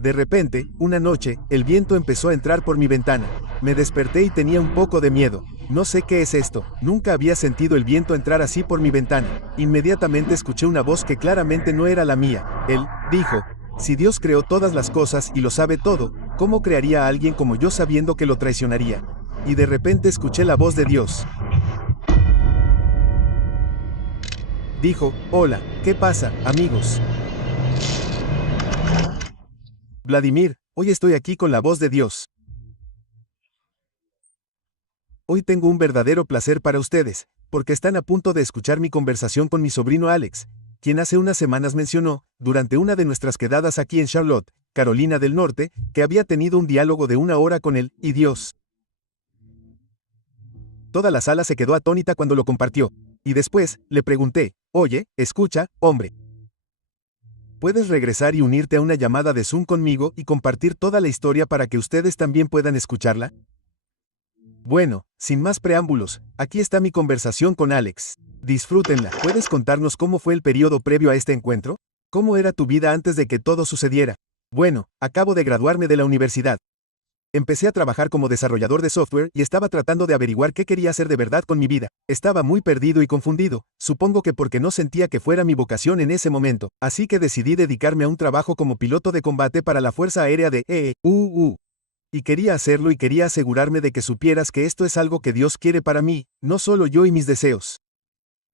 De repente, una noche, el viento empezó a entrar por mi ventana. Me desperté y tenía un poco de miedo. No sé qué es esto, nunca había sentido el viento entrar así por mi ventana. Inmediatamente escuché una voz que claramente no era la mía. Él dijo, si Dios creó todas las cosas y lo sabe todo, ¿cómo crearía a alguien como yo sabiendo que lo traicionaría? Y de repente escuché la voz de Dios. Dijo, hola, ¿qué pasa, amigos? Vladimir, hoy estoy aquí con la voz de Dios. Hoy tengo un verdadero placer para ustedes, porque están a punto de escuchar mi conversación con mi sobrino Alex, quien hace unas semanas mencionó, durante una de nuestras quedadas aquí en Charlotte, Carolina del Norte, que había tenido un diálogo de 1 hora con él y Dios. Toda la sala se quedó atónita cuando lo compartió, y después, le pregunté, oye, escucha, hombre. ¿Puedes regresar y unirte a una llamada de Zoom conmigo y compartir toda la historia para que ustedes también puedan escucharla? Bueno, sin más preámbulos, aquí está mi conversación con Alex. Disfrútenla. ¿Puedes contarnos cómo fue el periodo previo a este encuentro? ¿Cómo era tu vida antes de que todo sucediera? Bueno, acabo de graduarme de la universidad. Empecé a trabajar como desarrollador de software y estaba tratando de averiguar qué quería hacer de verdad con mi vida. Estaba muy perdido y confundido, supongo que porque no sentía que fuera mi vocación en ese momento, así que decidí dedicarme a un trabajo como piloto de combate para la Fuerza Aérea de EEUU. Y quería hacerlo y quería asegurarme de que supieras que esto es algo que Dios quiere para mí, no solo yo y mis deseos.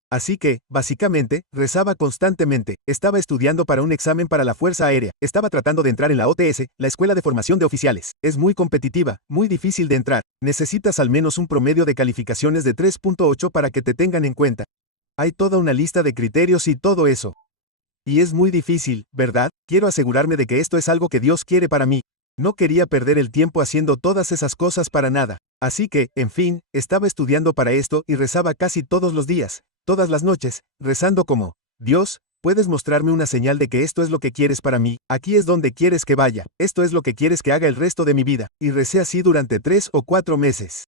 Así que, básicamente, rezaba constantemente, estaba estudiando para un examen para la Fuerza Aérea, estaba tratando de entrar en la OTS, la Escuela de Formación de Oficiales. Es muy competitiva, muy difícil de entrar, necesitas al menos un promedio de calificaciones de 3.8 para que te tengan en cuenta. Hay toda una lista de criterios y todo eso. Y es muy difícil, ¿verdad? Quiero asegurarme de que esto es algo que Dios quiere para mí. No quería perder el tiempo haciendo todas esas cosas para nada. Así que, en fin, estaba estudiando para esto y rezaba casi todos los días, todas las noches, rezando como, Dios, ¿puedes mostrarme una señal de que esto es lo que quieres para mí? Aquí es donde quieres que vaya, esto es lo que quieres que haga el resto de mi vida. Y recé así durante 3 o 4 meses.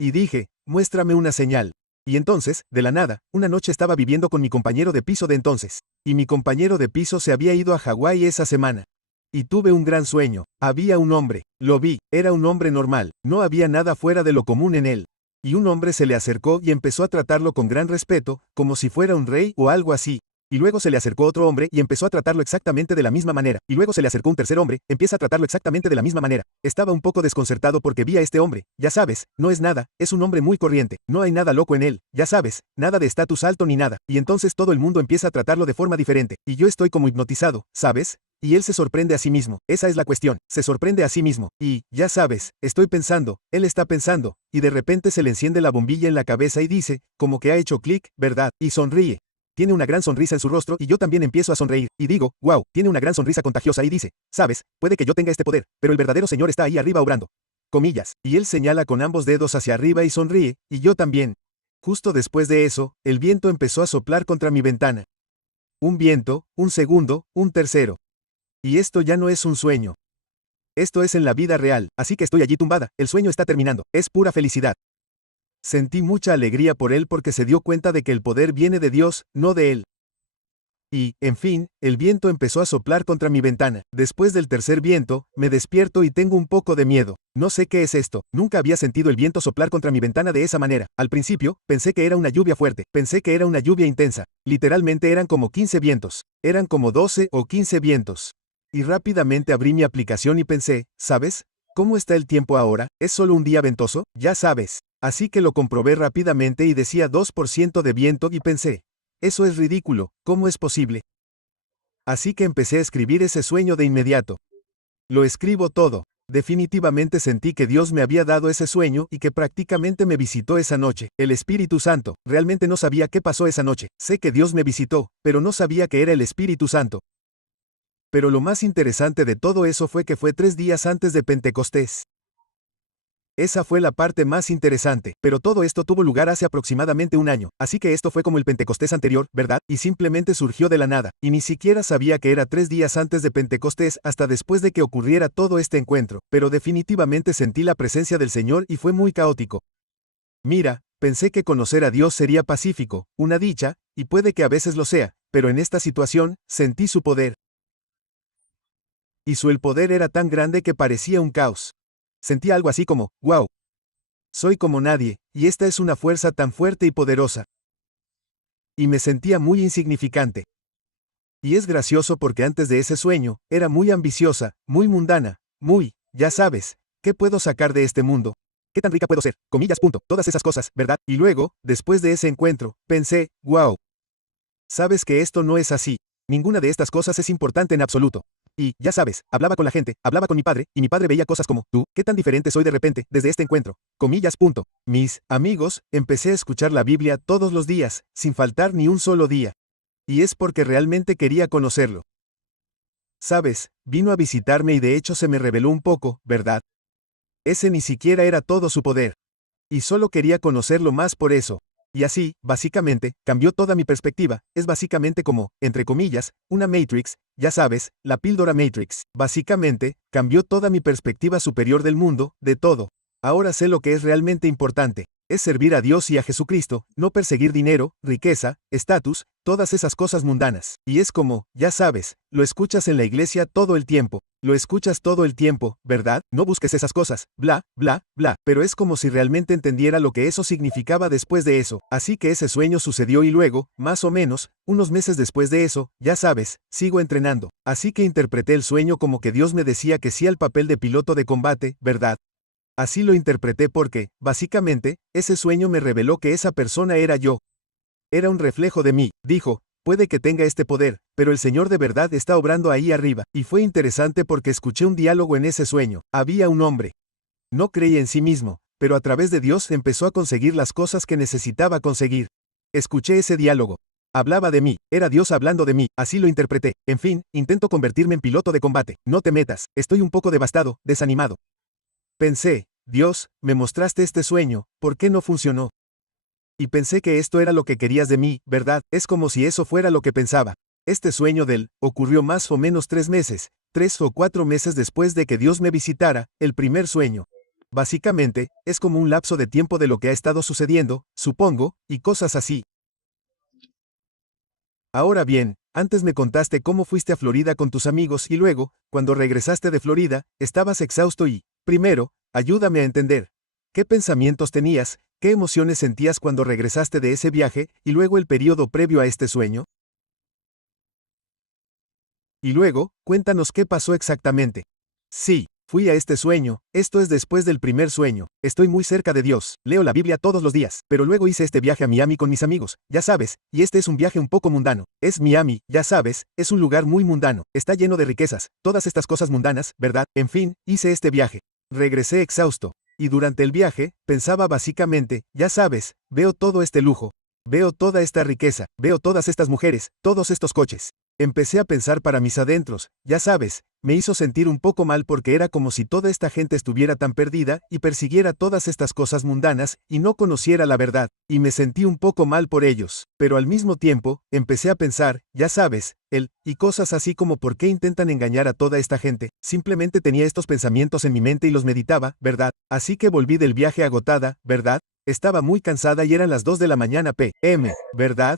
Y dije, muéstrame una señal. Y entonces, de la nada, una noche estaba viviendo con mi compañero de piso de entonces. Y mi compañero de piso se había ido a Hawái esa semana. Y tuve un gran sueño. Había un hombre. Lo vi. Era un hombre normal. No había nada fuera de lo común en él. Y un hombre se le acercó y empezó a tratarlo con gran respeto, como si fuera un rey o algo así. Y luego se le acercó otro hombre y empezó a tratarlo exactamente de la misma manera. Y luego se le acercó un tercer hombre, empieza a tratarlo exactamente de la misma manera. Estaba un poco desconcertado porque vi a este hombre. Ya sabes, no es nada, es un hombre muy corriente. No hay nada loco en él. Ya sabes, nada de estatus alto ni nada. Y entonces todo el mundo empieza a tratarlo de forma diferente. Y yo estoy como hipnotizado, ¿sabes? Y él se sorprende a sí mismo. Esa es la cuestión. Se sorprende a sí mismo. Y, ya sabes, estoy pensando, él está pensando, y de repente se le enciende la bombilla en la cabeza y dice, como que ha hecho clic, ¿verdad? Y sonríe. Tiene una gran sonrisa en su rostro y yo también empiezo a sonreír. Y digo, wow, tiene una gran sonrisa contagiosa y dice, sabes, puede que yo tenga este poder, pero el verdadero Señor está ahí arriba obrando. Comillas. Y él señala con ambos dedos hacia arriba y sonríe, y yo también. Justo después de eso, el viento empezó a soplar contra mi ventana. Un viento, un segundo, un tercero. Y esto ya no es un sueño. Esto es en la vida real, así que estoy allí tumbada, el sueño está terminando, es pura felicidad. Sentí mucha alegría por él porque se dio cuenta de que el poder viene de Dios, no de él. Y, en fin, el viento empezó a soplar contra mi ventana. Después del tercer viento, me despierto y tengo un poco de miedo. No sé qué es esto, nunca había sentido el viento soplar contra mi ventana de esa manera. Al principio, pensé que era una lluvia fuerte, pensé que era una lluvia intensa. Literalmente eran como 15 vientos. Eran como 12 o 15 vientos. Y rápidamente abrí mi aplicación y pensé, ¿sabes? ¿Cómo está el tiempo ahora? ¿Es solo un día ventoso? Ya sabes. Así que lo comprobé rápidamente y decía 2% de viento y pensé, eso es ridículo, ¿cómo es posible? Así que empecé a escribir ese sueño de inmediato. Lo escribo todo. Definitivamente sentí que Dios me había dado ese sueño y que prácticamente me visitó esa noche. El Espíritu Santo. Realmente no sabía qué pasó esa noche. Sé que Dios me visitó, pero no sabía que era el Espíritu Santo. Pero lo más interesante de todo eso fue que fue 3 días antes de Pentecostés. Esa fue la parte más interesante, pero todo esto tuvo lugar hace aproximadamente un año, así que esto fue como el Pentecostés anterior, ¿verdad? Y simplemente surgió de la nada, y ni siquiera sabía que era 3 días antes de Pentecostés hasta después de que ocurriera todo este encuentro, pero definitivamente sentí la presencia del Señor y fue muy caótico. Mira, pensé que conocer a Dios sería pacífico, una dicha, y puede que a veces lo sea, pero en esta situación, sentí su poder. el poder era tan grande que parecía un caos. Sentía algo así como, wow. Soy como nadie, y esta es una fuerza tan fuerte y poderosa. Y me sentía muy insignificante. Y es gracioso porque antes de ese sueño, era muy ambiciosa, muy mundana, muy, ya sabes, ¿qué puedo sacar de este mundo? ¿Qué tan rica puedo ser? Comillas, punto, todas esas cosas, ¿verdad? Y luego, después de ese encuentro, pensé, wow. Sabes que esto no es así. Ninguna de estas cosas es importante en absoluto. Y, ya sabes, hablaba con la gente, hablaba con mi padre, y mi padre veía cosas como, tú, ¿qué tan diferente soy de repente, desde este encuentro? Comillas, punto. Mis amigos, empecé a escuchar la Biblia todos los días, sin faltar ni un solo día. Y es porque realmente quería conocerlo. Sabes, vino a visitarme y de hecho se me reveló un poco, ¿verdad? Ese ni siquiera era todo su poder. Y solo quería conocerlo más por eso. Y así, básicamente, cambió toda mi perspectiva, es básicamente como, entre comillas, una Matrix, ya sabes, la píldora Matrix. Básicamente, cambió toda mi perspectiva superior del mundo, de todo. Ahora sé lo que es realmente importante. Es servir a Dios y a Jesucristo, no perseguir dinero, riqueza, estatus, todas esas cosas mundanas. Y es como, ya sabes, lo escuchas en la iglesia todo el tiempo. Lo escuchas todo el tiempo, ¿verdad? No busques esas cosas, bla, bla, bla. Pero es como si realmente entendiera lo que eso significaba después de eso. Así que ese sueño sucedió y luego, más o menos, unos meses después de eso, ya sabes, sigo entrenando. Así que interpreté el sueño como que Dios me decía que sí al papel de piloto de combate, ¿verdad? Así lo interpreté porque, básicamente, ese sueño me reveló que esa persona era yo. Era un reflejo de mí, dijo, puede que tenga este poder, pero el Señor de verdad está obrando ahí arriba. Y fue interesante porque escuché un diálogo en ese sueño. Había un hombre. No creía en sí mismo, pero a través de Dios empezó a conseguir las cosas que necesitaba conseguir. Escuché ese diálogo. Hablaba de mí, era Dios hablando de mí, así lo interpreté. En fin, intento convertirme en piloto de combate. No te metas, estoy un poco devastado, desanimado. Pensé, Dios, me mostraste este sueño, ¿por qué no funcionó? Y pensé que esto era lo que querías de mí, ¿verdad? Es como si eso fuera lo que pensaba. Este sueño ocurrió más o menos 3 meses, 3 o 4 meses después de que Dios me visitara, el primer sueño. Básicamente, es como un lapso de tiempo de lo que ha estado sucediendo, supongo, y cosas así. Ahora bien, antes me contaste cómo fuiste a Florida con tus amigos y luego, cuando regresaste de Florida, estabas exhausto y, primero, ayúdame a entender. ¿Qué pensamientos tenías, qué emociones sentías cuando regresaste de ese viaje y luego el periodo previo a este sueño? Y luego, cuéntanos qué pasó exactamente. Sí, fui a este sueño, esto es después del primer sueño, estoy muy cerca de Dios, leo la Biblia todos los días, pero luego hice este viaje a Miami con mis amigos, ya sabes, y este es un viaje un poco mundano. Es Miami, ya sabes, es un lugar muy mundano, está lleno de riquezas, todas estas cosas mundanas, ¿verdad? En fin, hice este viaje. Regresé exhausto. Y durante el viaje, pensaba básicamente, ya sabes, veo todo este lujo. Veo toda esta riqueza, veo todas estas mujeres, todos estos coches. Empecé a pensar para mis adentros, ya sabes, me hizo sentir un poco mal porque era como si toda esta gente estuviera tan perdida y persiguiera todas estas cosas mundanas y no conociera la verdad, y me sentí un poco mal por ellos. Pero al mismo tiempo, empecé a pensar, ya sabes, y cosas así como por qué intentan engañar a toda esta gente. Simplemente tenía estos pensamientos en mi mente y los meditaba, ¿verdad? Así que volví del viaje agotada, ¿verdad? Estaba muy cansada y eran las 2 de la mañana p.m., ¿verdad?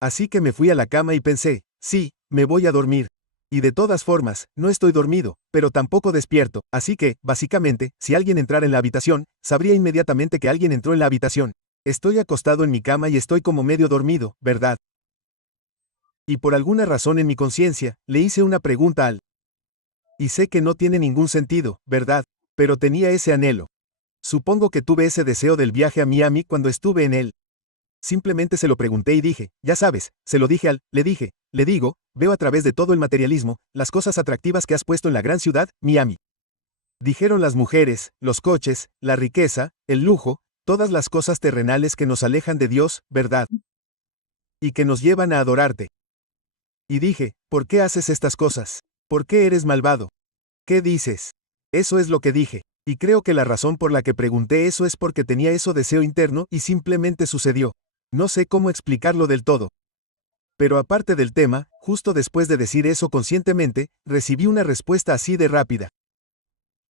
Así que me fui a la cama y pensé, sí, me voy a dormir. Y de todas formas, no estoy dormido, pero tampoco despierto, así que, básicamente, si alguien entrara en la habitación, sabría inmediatamente que alguien entró en la habitación. Estoy acostado en mi cama y estoy como medio dormido, ¿verdad? Y por alguna razón en mi conciencia, le hice una pregunta al. Y sé que no tiene ningún sentido, ¿verdad? Pero tenía ese anhelo. Supongo que tuve ese deseo del viaje a Miami cuando estuve en él. Simplemente se lo pregunté y dije, ya sabes, se lo dije le digo, veo a través de todo el materialismo, las cosas atractivas que has puesto en la gran ciudad, Miami. Dijeron las mujeres, los coches, la riqueza, el lujo, todas las cosas terrenales que nos alejan de Dios, ¿verdad? Y que nos llevan a adorarte. Y dije, ¿por qué haces estas cosas? ¿Por qué eres malvado? ¿Qué dices? Eso es lo que dije. Y creo que la razón por la que pregunté eso es porque tenía ese deseo interno y simplemente sucedió. No sé cómo explicarlo del todo. Pero aparte del tema, justo después de decir eso conscientemente, recibí una respuesta así de rápida.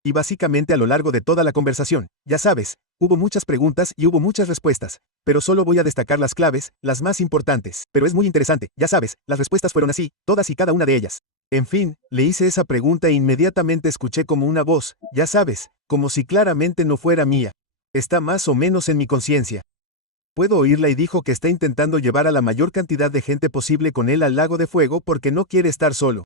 Y básicamente a lo largo de toda la conversación, ya sabes, hubo muchas preguntas y hubo muchas respuestas, pero solo voy a destacar las claves, las más importantes. Pero es muy interesante, ya sabes, las respuestas fueron así, todas y cada una de ellas. En fin, le hice esa pregunta e inmediatamente escuché como una voz, ya sabes, como si claramente no fuera mía. Está más o menos en mi conciencia. Puedo oírla y dijo que está intentando llevar a la mayor cantidad de gente posible con él al lago de fuego porque no quiere estar solo.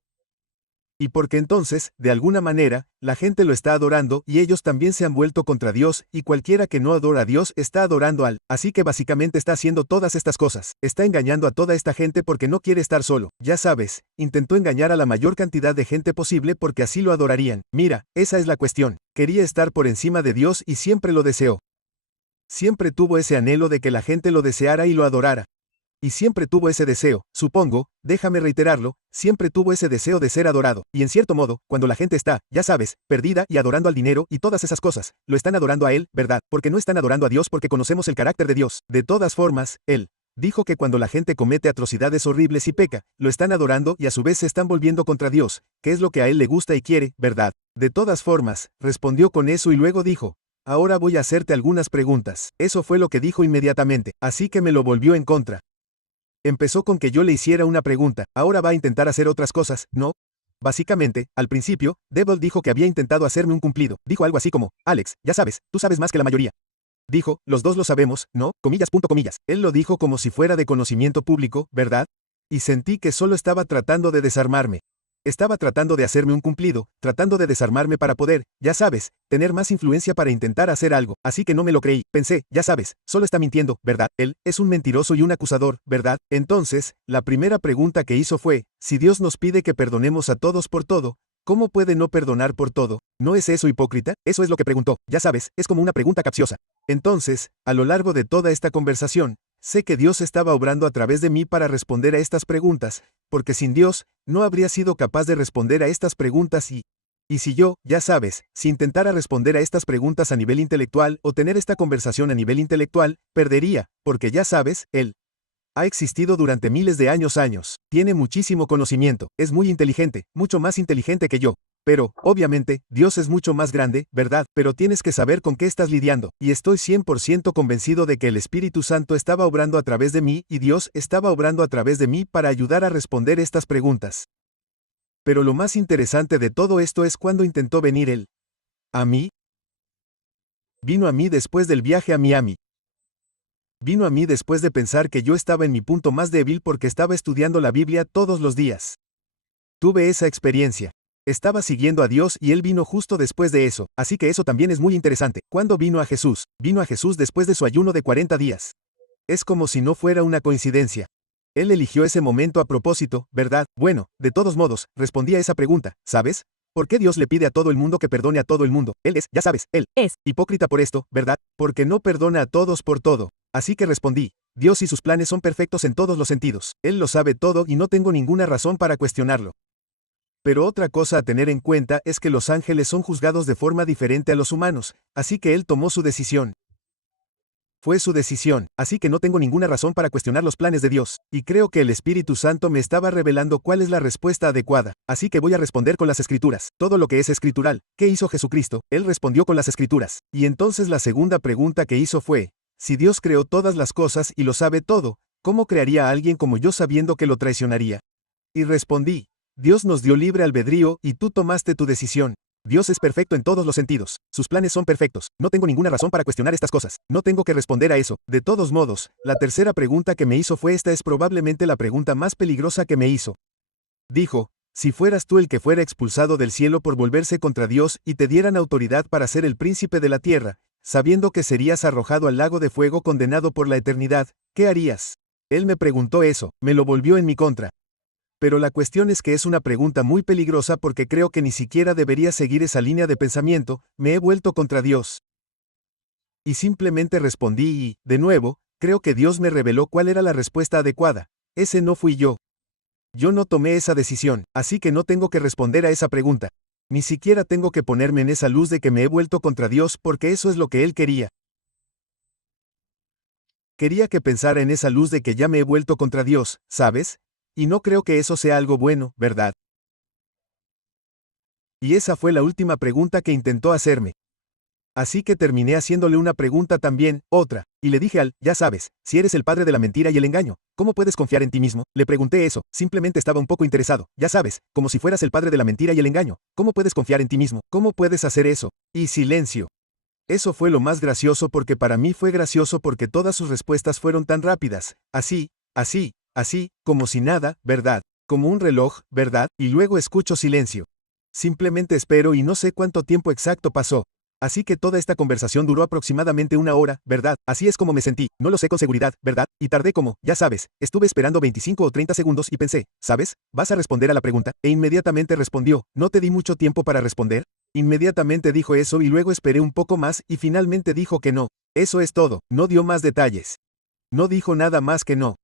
Y porque entonces, de alguna manera, la gente lo está adorando y ellos también se han vuelto contra Dios, y cualquiera que no adora a Dios está adorando al, así que básicamente está haciendo todas estas cosas, está engañando a toda esta gente porque no quiere estar solo, ya sabes, intentó engañar a la mayor cantidad de gente posible porque así lo adorarían. Mira, esa es la cuestión, quería estar por encima de Dios y siempre lo deseó. Siempre tuvo ese anhelo de que la gente lo deseara y lo adorara. Y siempre tuvo ese deseo, supongo, déjame reiterarlo, siempre tuvo ese deseo de ser adorado, y en cierto modo, cuando la gente está, ya sabes, perdida y adorando al dinero y todas esas cosas, lo están adorando a él, ¿verdad? Porque no están adorando a Dios porque conocemos el carácter de Dios. De todas formas, él dijo que cuando la gente comete atrocidades horribles y peca, lo están adorando y a su vez se están volviendo contra Dios, que es lo que a él le gusta y quiere, ¿verdad? De todas formas, respondió con eso y luego dijo, ahora voy a hacerte algunas preguntas. Eso fue lo que dijo inmediatamente, así que me lo volvió en contra. Empezó con que yo le hiciera una pregunta, ahora va a intentar hacer otras cosas, ¿no? Básicamente, al principio, Devil dijo que había intentado hacerme un cumplido. Dijo algo así como, Alex, ya sabes, tú sabes más que la mayoría. Dijo, los dos lo sabemos, ¿no? Comillas punto comillas. Él lo dijo como si fuera de conocimiento público, ¿verdad? Y sentí que solo estaba tratando de desarmarme. Estaba tratando de hacerme un cumplido, tratando de desarmarme para poder, ya sabes, tener más influencia para intentar hacer algo, así que no me lo creí. Pensé, ya sabes, solo está mintiendo, ¿verdad? Él es un mentiroso y un acusador, ¿verdad? Entonces, la primera pregunta que hizo fue, si Dios nos pide que perdonemos a todos por todo, ¿cómo puede no perdonar por todo? ¿No es eso hipócrita? Eso es lo que preguntó, ya sabes, es como una pregunta capciosa. Entonces, a lo largo de toda esta conversación, sé que Dios estaba obrando a través de mí para responder a estas preguntas, porque sin Dios, no habría sido capaz de responder a estas preguntas y si yo, ya sabes, si intentara responder a estas preguntas a nivel intelectual o tener esta conversación a nivel intelectual, perdería, porque ya sabes, Él ha existido durante miles de años, tiene muchísimo conocimiento, es muy inteligente, mucho más inteligente que yo. Pero, obviamente, Dios es mucho más grande, ¿verdad? Pero tienes que saber con qué estás lidiando, y estoy 100% convencido de que el Espíritu Santo estaba obrando a través de mí y Dios estaba obrando a través de mí para ayudar a responder estas preguntas. Pero lo más interesante de todo esto es cuando intentó venir Él. ¿A mí? Vino a mí después del viaje a Miami. Vino a mí después de pensar que yo estaba en mi punto más débil porque estaba estudiando la Biblia todos los días. Tuve esa experiencia. Estaba siguiendo a Dios y Él vino justo después de eso, así que eso también es muy interesante. ¿Cuándo vino a Jesús? Vino a Jesús después de su ayuno de 40 días. Es como si no fuera una coincidencia. Él eligió ese momento a propósito, ¿verdad? Bueno, de todos modos, respondí a esa pregunta, ¿sabes? ¿Por qué Dios le pide a todo el mundo que perdone a todo el mundo? Él es, ya sabes, Él es hipócrita por esto, ¿verdad? Porque no perdona a todos por todo. Así que respondí, Dios y sus planes son perfectos en todos los sentidos. Él lo sabe todo y no tengo ninguna razón para cuestionarlo. Pero otra cosa a tener en cuenta es que los ángeles son juzgados de forma diferente a los humanos, así que Él tomó su decisión. Fue su decisión, así que no tengo ninguna razón para cuestionar los planes de Dios, y creo que el Espíritu Santo me estaba revelando cuál es la respuesta adecuada, así que voy a responder con las Escrituras, todo lo que es escritural. ¿Qué hizo Jesucristo? Él respondió con las Escrituras. Y entonces la segunda pregunta que hizo fue, si Dios creó todas las cosas y lo sabe todo, ¿cómo crearía a alguien como yo sabiendo que lo traicionaría? Y respondí, Dios nos dio libre albedrío y tú tomaste tu decisión. Dios es perfecto en todos los sentidos. Sus planes son perfectos. No tengo ninguna razón para cuestionar estas cosas. No tengo que responder a eso. De todos modos, la tercera pregunta que me hizo fue esta es probablemente la pregunta más peligrosa que me hizo. Dijo, si fueras tú el que fuera expulsado del cielo por volverse contra Dios y te dieran autoridad para ser el príncipe de la tierra, sabiendo que serías arrojado al lago de fuego condenado por la eternidad, ¿qué harías? Él me preguntó eso, me lo volvió en mi contra. Pero la cuestión es que es una pregunta muy peligrosa porque creo que ni siquiera debería seguir esa línea de pensamiento, me he vuelto contra Dios. Y simplemente respondí y, de nuevo, creo que Dios me reveló cuál era la respuesta adecuada. Ese no fui yo. Yo no tomé esa decisión, así que no tengo que responder a esa pregunta. Ni siquiera tengo que ponerme en esa luz de que me he vuelto contra Dios porque eso es lo que Él quería. Quería que pensara en esa luz de que ya me he vuelto contra Dios, ¿sabes? Y no creo que eso sea algo bueno, ¿verdad? Y esa fue la última pregunta que intentó hacerme. Así que terminé haciéndole una pregunta también, otra, Y le dije ya sabes, si eres el padre de la mentira y el engaño, ¿cómo puedes confiar en ti mismo? Le pregunté eso, simplemente estaba un poco interesado, ya sabes, como si fueras el padre de la mentira y el engaño, ¿cómo puedes confiar en ti mismo? ¿Cómo puedes hacer eso? Y silencio. Eso fue lo más gracioso porque para mí fue gracioso porque todas sus respuestas fueron tan rápidas, así, como si nada, ¿verdad? Como un reloj, ¿verdad? Y luego escucho silencio. Simplemente espero y no sé cuánto tiempo exacto pasó. Así que toda esta conversación duró aproximadamente una hora, ¿verdad? Así es como me sentí, no lo sé con seguridad, ¿verdad? Y tardé como, ya sabes, estuve esperando 25 o 30 segundos y pensé, ¿sabes? ¿Vas a responder a la pregunta? E inmediatamente respondió, ¿no te di mucho tiempo para responder? Inmediatamente dijo eso y luego esperé un poco más y finalmente dijo que no. Eso es todo, no dio más detalles. No dijo nada más que no.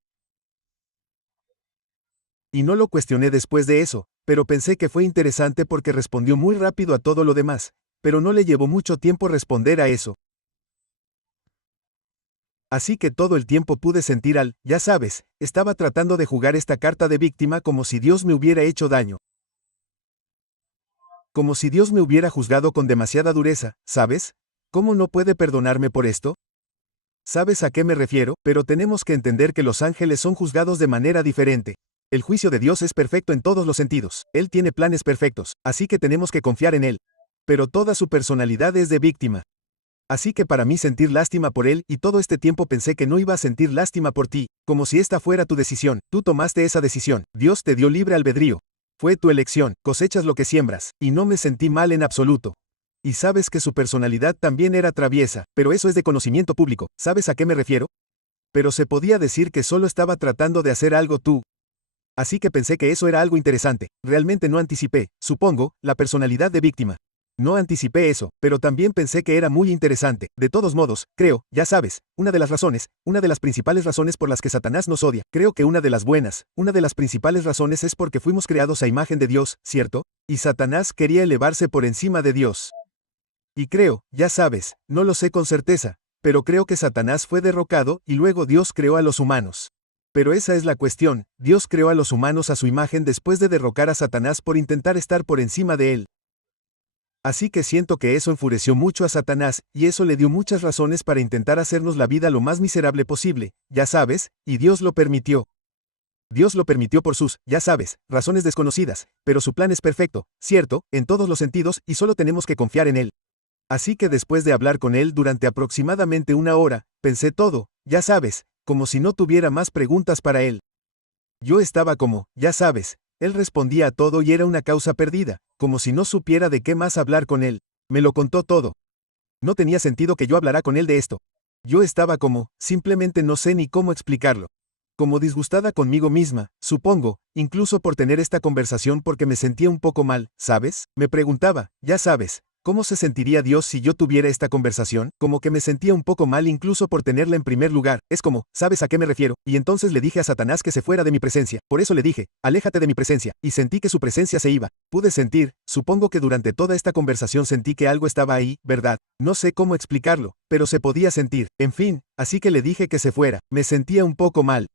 Y no lo cuestioné después de eso, pero pensé que fue interesante porque respondió muy rápido a todo lo demás, pero no le llevó mucho tiempo responder a eso. Así que todo el tiempo pude sentir ya sabes, estaba tratando de jugar esta carta de víctima como si Dios me hubiera hecho daño. Como si Dios me hubiera juzgado con demasiada dureza, ¿sabes? ¿Cómo no puede perdonarme por esto? ¿Sabes a qué me refiero? Pero tenemos que entender que los ángeles son juzgados de manera diferente. El juicio de Dios es perfecto en todos los sentidos. Él tiene planes perfectos, así que tenemos que confiar en Él. Pero toda su personalidad es de víctima. Así que para mí sentir lástima por Él y todo este tiempo pensé que no iba a sentir lástima por ti, como si esta fuera tu decisión. Tú tomaste esa decisión. Dios te dio libre albedrío. Fue tu elección, cosechas lo que siembras, y no me sentí mal en absoluto. Y sabes que su personalidad también era traviesa, pero eso es de conocimiento público, ¿sabes a qué me refiero? Pero se podía decir que solo estaba tratando de hacer algo tú. Así que pensé que eso era algo interesante, realmente no anticipé, supongo, la personalidad de víctima. No anticipé eso, pero también pensé que era muy interesante. De todos modos, creo, ya sabes, una de las principales razones por las que Satanás nos odia, creo que una de las principales razones es porque fuimos creados a imagen de Dios, ¿cierto? Y Satanás quería elevarse por encima de Dios. Y creo, ya sabes, no lo sé con certeza, pero creo que Satanás fue derrocado y luego Dios creó a los humanos. Pero esa es la cuestión, Dios creó a los humanos a su imagen después de derrocar a Satanás por intentar estar por encima de él. Así que siento que eso enfureció mucho a Satanás, y eso le dio muchas razones para intentar hacernos la vida lo más miserable posible, ya sabes, y Dios lo permitió. Dios lo permitió por sus, ya sabes, razones desconocidas, pero su plan es perfecto, cierto, en todos los sentidos, y solo tenemos que confiar en él. Así que después de hablar con él durante aproximadamente una hora, pensé todo, ya sabes, como si no tuviera más preguntas para él. Yo estaba como, ya sabes, él respondía a todo y era una causa perdida, como si no supiera de qué más hablar con él. Me lo contó todo. No tenía sentido que yo hablara con él de esto. Yo estaba como, simplemente no sé ni cómo explicarlo. Como disgustada conmigo misma, supongo, incluso por tener esta conversación porque me sentía un poco mal, ¿sabes? Me preguntaba, ya sabes, ¿cómo se sentiría Dios si yo tuviera esta conversación? Como que me sentía un poco mal incluso por tenerla en primer lugar. Es como, ¿sabes a qué me refiero? Y entonces le dije a Satanás que se fuera de mi presencia. Por eso le dije, aléjate de mi presencia. Y sentí que su presencia se iba. Pude sentir, supongo que durante toda esta conversación sentí que algo estaba ahí, ¿verdad? No sé cómo explicarlo, pero se podía sentir. En fin, así que le dije que se fuera. Me sentía un poco mal.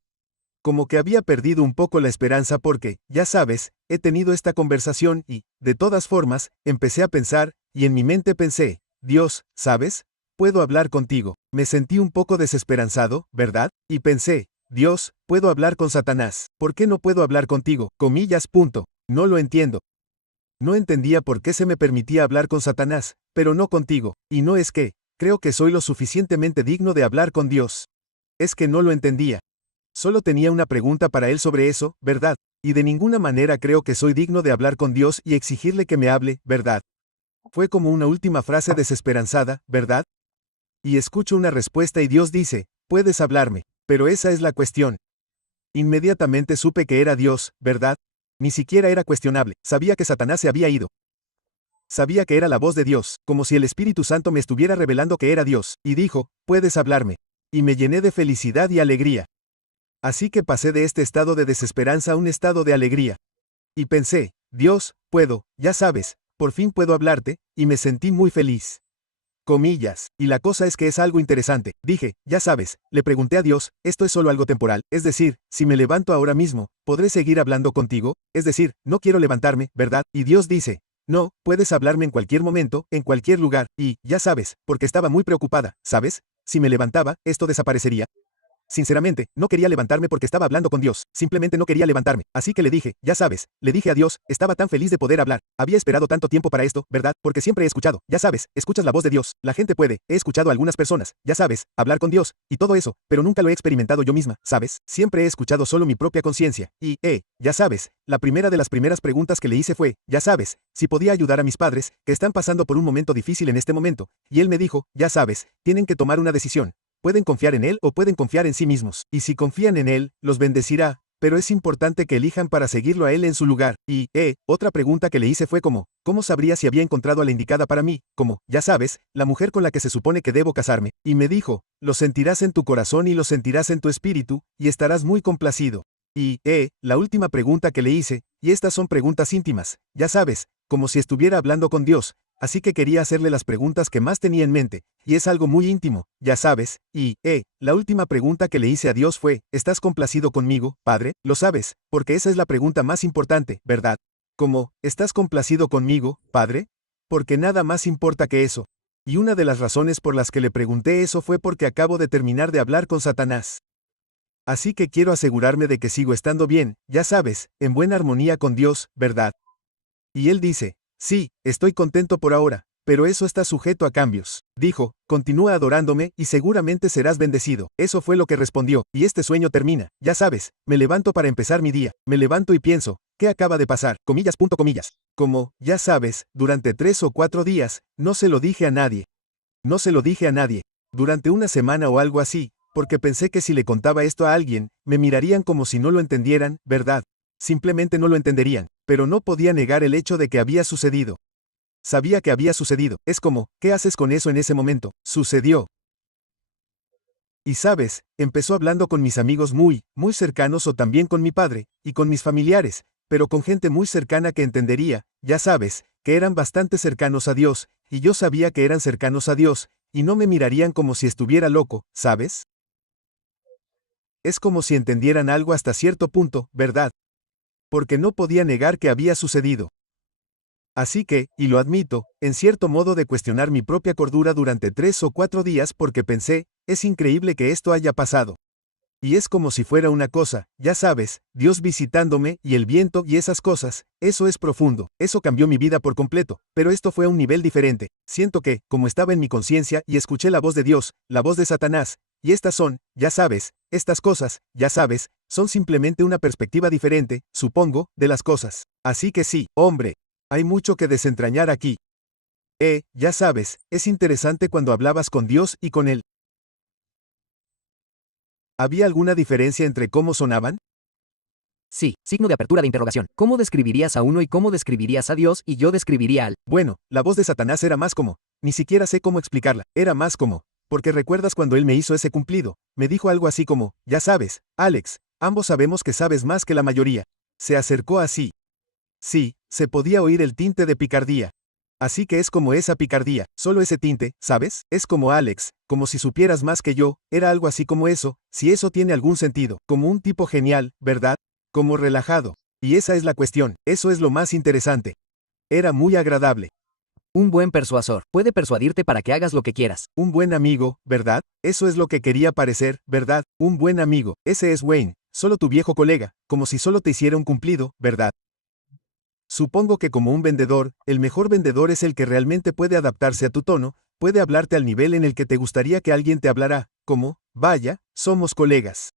Como que había perdido un poco la esperanza porque, ya sabes, he tenido esta conversación y, de todas formas, empecé a pensar, y en mi mente pensé, Dios, ¿sabes? Puedo hablar contigo. Me sentí un poco desesperanzado, ¿verdad? Y pensé, Dios, puedo hablar con Satanás. ¿Por qué no puedo hablar contigo? Comillas, punto. No lo entiendo. No entendía por qué se me permitía hablar con Satanás, pero no contigo. Y no es que, creo que soy lo suficientemente digno de hablar con Dios. Es que no lo entendía. Solo tenía una pregunta para él sobre eso, ¿verdad? Y de ninguna manera creo que soy digno de hablar con Dios y exigirle que me hable, ¿verdad? Fue como una última frase desesperanzada, ¿verdad? Y escucho una respuesta y Dios dice, puedes hablarme, pero esa es la cuestión. Inmediatamente supe que era Dios, ¿verdad? Ni siquiera era cuestionable, sabía que Satanás se había ido. Sabía que era la voz de Dios, como si el Espíritu Santo me estuviera revelando que era Dios, y dijo, puedes hablarme. Y me llené de felicidad y alegría. Así que pasé de este estado de desesperanza a un estado de alegría. Y pensé, Dios, puedo, ya sabes, por fin puedo hablarte, y me sentí muy feliz. Comillas, y la cosa es que es algo interesante, dije, ya sabes, le pregunté a Dios, esto es solo algo temporal, es decir, si me levanto ahora mismo, ¿podré seguir hablando contigo? Es decir, no quiero levantarme, ¿verdad? Y Dios dice, no, puedes hablarme en cualquier momento, en cualquier lugar, y, ya sabes, porque estaba muy preocupada, ¿sabes? Si me levantaba, ¿esto desaparecería? Sinceramente, no quería levantarme porque estaba hablando con Dios, simplemente no quería levantarme, así que le dije, ya sabes, le dije a Dios, estaba tan feliz de poder hablar, había esperado tanto tiempo para esto, ¿verdad? Porque siempre he escuchado, ya sabes, escuchas la voz de Dios, la gente puede, he escuchado a algunas personas, ya sabes, hablar con Dios, y todo eso, pero nunca lo he experimentado yo misma, ¿sabes? Siempre he escuchado solo mi propia conciencia, y, ya sabes, la primera de las primeras preguntas que le hice fue, ya sabes, si podía ayudar a mis padres, que están pasando por un momento difícil en este momento, y él me dijo, ya sabes, tienen que tomar una decisión. Pueden confiar en Él o pueden confiar en sí mismos. Y si confían en Él, los bendecirá, pero es importante que elijan para seguirlo a Él en su lugar. Y, otra pregunta que le hice fue como, ¿cómo sabría si había encontrado a la indicada para mí? Como, ya sabes, la mujer con la que se supone que debo casarme. Y me dijo, lo sentirás en tu corazón y lo sentirás en tu espíritu, y estarás muy complacido. Y, la última pregunta que le hice, y estas son preguntas íntimas, ya sabes, como si estuviera hablando con Dios. Así que quería hacerle las preguntas que más tenía en mente, y es algo muy íntimo, ya sabes, y, la última pregunta que le hice a Dios fue, ¿estás complacido conmigo, Padre? Lo sabes, porque esa es la pregunta más importante, ¿verdad? Como, ¿estás complacido conmigo, Padre? Porque nada más importa que eso. Y una de las razones por las que le pregunté eso fue porque acabo de terminar de hablar con Satanás. Así que quiero asegurarme de que sigo estando bien, ya sabes, en buena armonía con Dios, ¿verdad? Y él dice, sí, estoy contento por ahora, pero eso está sujeto a cambios. Dijo, continúa adorándome y seguramente serás bendecido. Eso fue lo que respondió, y este sueño termina. Ya sabes, me levanto para empezar mi día, me levanto y pienso, ¿qué acaba de pasar? Comillas, punto, comillas. Como, ya sabes, durante 3 o 4 días, no se lo dije a nadie. No se lo dije a nadie. Durante una semana o algo así, porque pensé que si le contaba esto a alguien, me mirarían como si no lo entendieran, ¿verdad? Simplemente no lo entenderían, pero no podía negar el hecho de que había sucedido. Sabía que había sucedido, es como, ¿qué haces con eso en ese momento? Sucedió. Y sabes, empezó hablando con mis amigos muy cercanos o también con mi padre, y con mis familiares, pero con gente muy cercana que entendería, ya sabes, que eran bastante cercanos a Dios, y yo sabía que eran cercanos a Dios, y no me mirarían como si estuviera loco, ¿sabes? Es como si entendieran algo hasta cierto punto, ¿verdad? Porque no podía negar que había sucedido. Así que, y lo admito, en cierto modo de cuestionar mi propia cordura durante 3 o 4 días porque pensé, es increíble que esto haya pasado. Y es como si fuera una cosa, ya sabes, Dios visitándome y el viento y esas cosas, eso es profundo, eso cambió mi vida por completo, pero esto fue a un nivel diferente. Siento que, como estaba en mi conciencia y escuché la voz de Dios, la voz de Satanás, y estas son, ya sabes, estas cosas, ya sabes, son simplemente una perspectiva diferente, supongo, de las cosas. Así que sí, hombre, hay mucho que desentrañar aquí. Ya sabes, es interesante cuando hablabas con Dios y con Él. ¿Había alguna diferencia entre cómo sonaban? Sí, signo de apertura de interrogación. ¿Cómo describirías a uno y cómo describirías a Dios y yo describiría al? Bueno, la voz de Satanás era más como, ni siquiera sé cómo explicarla, era más como, porque recuerdas cuando él me hizo ese cumplido, me dijo algo así como, ya sabes, Alex, ambos sabemos que sabes más que la mayoría. Se acercó así. Sí, se podía oír el tinte de picardía. Así que es como esa picardía, solo ese tinte, ¿sabes? Es como Alex, como si supieras más que yo, era algo así como eso, si eso tiene algún sentido, como un tipo genial, ¿verdad? Como relajado. Y esa es la cuestión, eso es lo más interesante. Era muy agradable. Un buen persuasor. Puede persuadirte para que hagas lo que quieras. Un buen amigo, ¿verdad? Eso es lo que quería parecer, ¿verdad? Un buen amigo. Ese es Wayne, solo tu viejo colega, como si solo te hiciera un cumplido, ¿verdad? Supongo que como un vendedor, el mejor vendedor es el que realmente puede adaptarse a tu tono, puede hablarte al nivel en el que te gustaría que alguien te hablara, como, vaya, somos colegas.